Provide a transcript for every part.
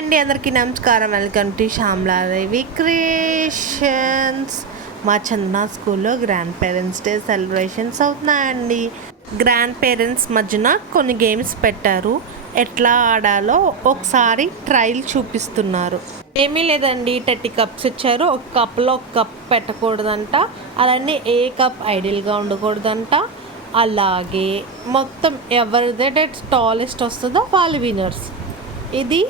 అండి, అందరికీ నమస్కారం. Welcome to Shyamaladevi creations. మా చందన స్కూల్లో గ్రాండ్ పేరెంట్స్ డే సెలబ్రేషన్స్ అవుతున్నాయండి. గ్రాండ్ పేరెంట్స్ మధ్యన కొన్ని గేమ్స్ పెట్టారు. ఎట్లా ఆడాలో ఒకసారి ట్రయల్ చూపిస్తున్నారు. ఏమీ లేదండి, 30 కప్స్ ఇచ్చారు. ఒక కప్లో ఒక కప్ పెట్టకూడదంట, అలానే ఏ కప్ ఐడియల్గా ఉండకూడదంట. అలాగే మొత్తం ఎవరిదైతే టాలెస్ట్ వస్తుందో వాళ్ళు విన్నర్స్. ఇది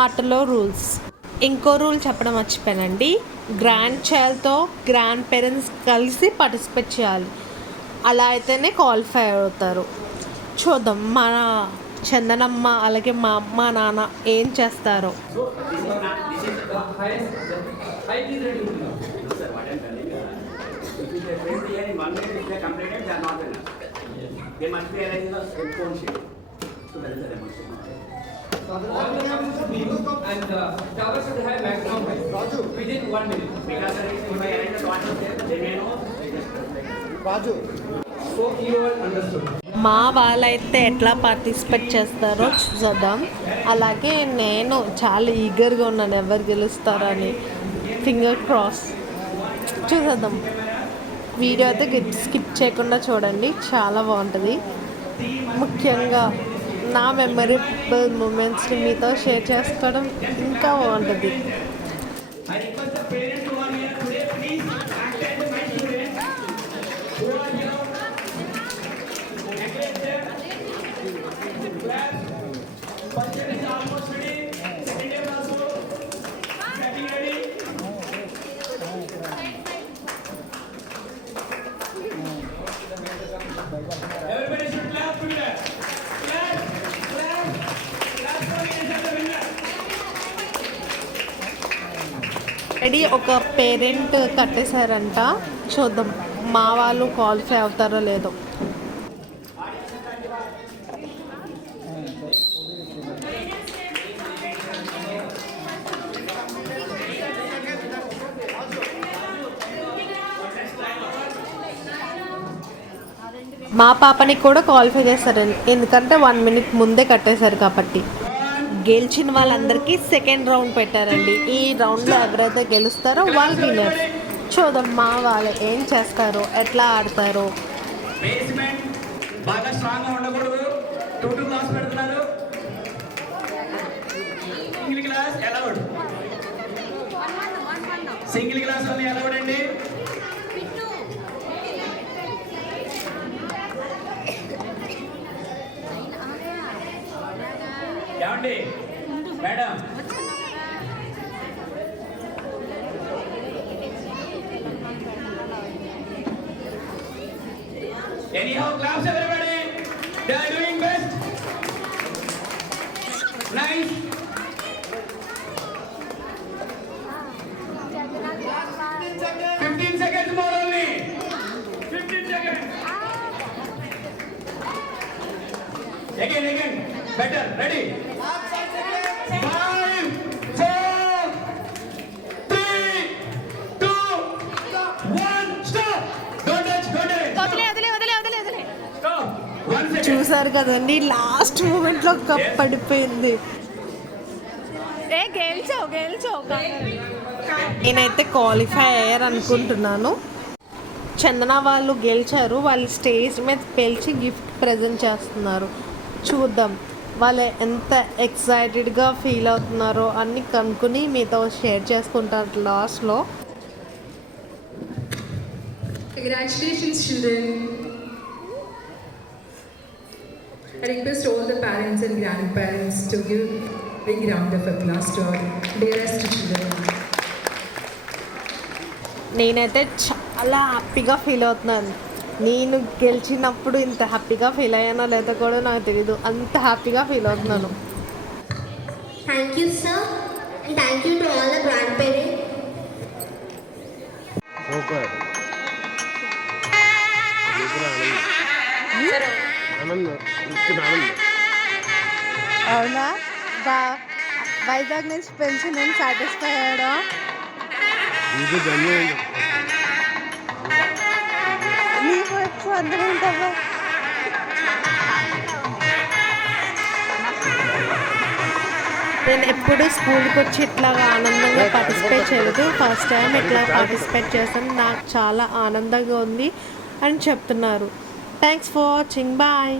ఆటలో రూల్స్. ఇంకో రూల్ చెప్పడం మర్చిపోయానండి, గ్రాండ్ చైల్డ్తో గ్రాండ్ పేరెంట్స్ కలిసి పార్టిసిపేట్ చేయాలి. అలా అయితేనే క్వాలిఫై అవుతారు. చూద్దాం మన చందనమ్మ అలాగే మా అమ్మ నాన్న ఏం చేస్తారో. And towers should have maximum height within 1 minute. Because if I arrange the water there, they may know. Raju. So you all understood. మా వాళ్ళైతే ఎట్లా పార్టిసిపేట్ చేస్తారో చూద్దాం. అలాగే నేను చాలా ఈగర్గా ఉన్నాను ఎవరు గెలుస్తారని. ఫింగర్ క్రాస్ చూసేద్దాం. వీడియో అయితే స్కిప్ చేయకుండా చూడండి, చాలా బాగుంటుంది. ముఖ్యంగా నా మెమరబుల్ మూమెంట్స్ని మీతో షేర్ చేసుకోవడం ఇంకా బాగుంటుంది. రెడీ, ఒక పేరెంట్ కట్టేశారంట. చూద్దాం మా వాళ్ళు క్వాలిఫై అవుతారో లేదో. మా పాపని కూడా క్వాలిఫై చేశారండి, ఎందుకంటే 1 మినిట్ ముందే కట్టేశారు కాబట్టి. గెలిచిన వాళ్ళందరికీ సెకండ్ రౌండ్ పెట్టారండి. ఈ రౌండ్లో ఎవరైతే గెలుస్తారో వాళ్ళు విన్నర్. చూద్దాం మా వాళ్ళు ఏం చేస్తారో, ఎట్లా ఆడతారో. సింగిల్ గ్లాస్ ఓన్లీ అలౌడ్ అండి. ఏమండి madam, anyhow claps everybody, they are doing best, nice. 15 seconds more only, 15 seconds again better, ready, 5 4 3 2 1 stop. Don't touch stop. 1 second. చూసారు కదండి, లాస్ట్ మూమెంట్లో కప్ పడిపోయింది. నేనైతే క్వాలిఫై అయ్యారు అనుకుంటున్నాను. చందన వాళ్ళు గెలిచారు. వాళ్ళు స్టేజ్ మీద పిలిచి గిఫ్ట్ ప్రజెంట్ చేస్తున్నారు. చూద్దాం వాళ్ళు ఎంత ఎక్సైటెడ్గా ఫీల్ అవుతున్నారో అన్నీ కనుక్కొని మీతో షేర్ చేసుకుంటారు లాస్ట్లో. Congratulations children. I request all the parents and grandparents to give a big round of applause to our dearest children. నేనైతే చాలా హ్యాపీగా ఫీల్ అవుతున్నాను. నేను గెలిచినప్పుడు ఇంత హ్యాపీగా ఫీల్ అయ్యానో లేదో కూడా నాకు తెలీదు, అంత హ్యాపీగా ఫీల్ అవుతున్నాను. Thank you sir, and thank you to all the grandparents. Super. అవునా, వైజాగ్ నుంచి పెంచి నేను సాటిస్ఫై అయ్యాడా? నీకు ఎక్కువ అందరూ ఉంటావా? నేను ఎప్పుడు స్కూల్కి వచ్చి ఇట్లాగా ఆనందంగా పార్టిసిపేట్ చేయలేదు, ఫస్ట్ టైం ఇట్లా పార్టిసిపేట్ చేస్తాను, నాకు చాలా ఆనందంగా ఉంది అని చెప్తున్నారు. Thanks for watching, bye.